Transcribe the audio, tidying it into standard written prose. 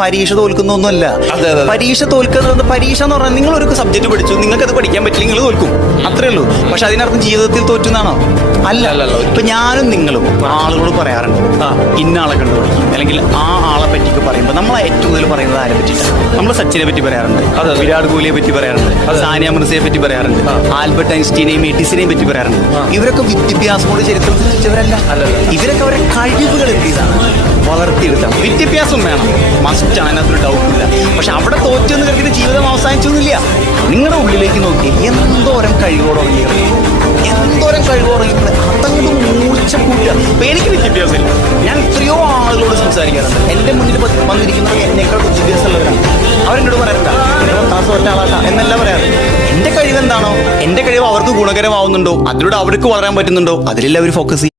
പരീക്ഷ തോൽക്കുന്നൊന്നുമല്ല. പരീക്ഷ തോൽക്കുന്നത് പരീക്ഷ എന്ന് പറഞ്ഞാൽ നിങ്ങൾ ഒരു സബ്ജക്ട് പഠിച്ചു, നിങ്ങൾക്ക് അത് പഠിക്കാൻ പറ്റില്ല, നിങ്ങൾ തോൽക്കും, അത്രേ ഉള്ളൂ. പക്ഷെ അതിനർത്ഥം ജീവിതത്തിൽ തോറ്റുന്നാണോ? അല്ല. ഇപ്പൊ ഞാനും നിങ്ങളും ആളുകളോട് പറയാറുണ്ട്, ഇന്ന ആളെ കണ്ടു പഠിക്കും, അല്ലെങ്കിൽ ആ ആളെ പറ്റിയൊക്കെ പറയുമ്പോൾ നമ്മൾ ഏറ്റവും കൂടുതൽ പറയുന്നത് ആരെ പറ്റിയിട്ടാണ്? നമ്മൾ സച്ചിനെ പറ്റി പറയാറുണ്ട്, വിരാട് കോഹ്ലിയെ പറ്റി പറയാറുണ്ട്, സാനിയ മിർസയെ പറ്റി പറയാറുണ്ട്, ആൽബർട്ട് ഐൻസ്റ്റീനെയും എഡിസനെയും പറ്റി പറയാറുണ്ട്. ഇവരൊക്കെ വിദ്യാഭ്യാസം കൊണ്ട് ചരിത്രം സൃഷ്ടിച്ചവരല്ല. ഇവരൊക്കെ അവരുടെ കഴിവുകൾ എന്ത് ചെയ്താണ് വളർത്തിയെടുത്താണ്. വിദ്യാഭ്യാസം വേണം, മസ്റ്റ്, അതിനകത്തൊരു ഡൗട്ടില്ല. പക്ഷെ അവിടെ തോറ്റെന്ന് കരുതി ജീവിതം അവസാനിച്ചൊന്നുമില്ല. നിങ്ങളുടെ ഉള്ളിലേക്ക് നോക്കി എന്തോരം കഴിവോടുറങ്ങി, എന്തോരം കഴിവോറങ്ങി അതങ്ങോട്ട് മൂർച്ച കൂട്ടുക. അപ്പൊ എനിക്ക് വിദ്യാഭ്യാസമില്ല. ഞാൻ എത്രയോ ആളുകളോട് സംസാരിക്കാറുണ്ട്, എൻ്റെ മുന്നിൽ വന്നിരിക്കുന്നത് എന്നേക്കാൾ വിദ്യാഭ്യാസമുള്ളവരാണ്. അവരെന്നോട് പറയാറുണ്ട് ക്ലാസ് ഒറ്റ ആളാട്ടാ എന്നല്ല പറയാറ്. എൻ്റെ കഴിവ് എന്താണോ, എൻ്റെ കഴിവ് അവർക്ക് ഗുണകരമാവുന്നുണ്ടോ, അതിലൂടെ അവർക്ക് വളരാൻ പറ്റുന്നുണ്ടോ, അതിലെല്ലാം അവർ ഫോക്കസ് ചെയ്യും.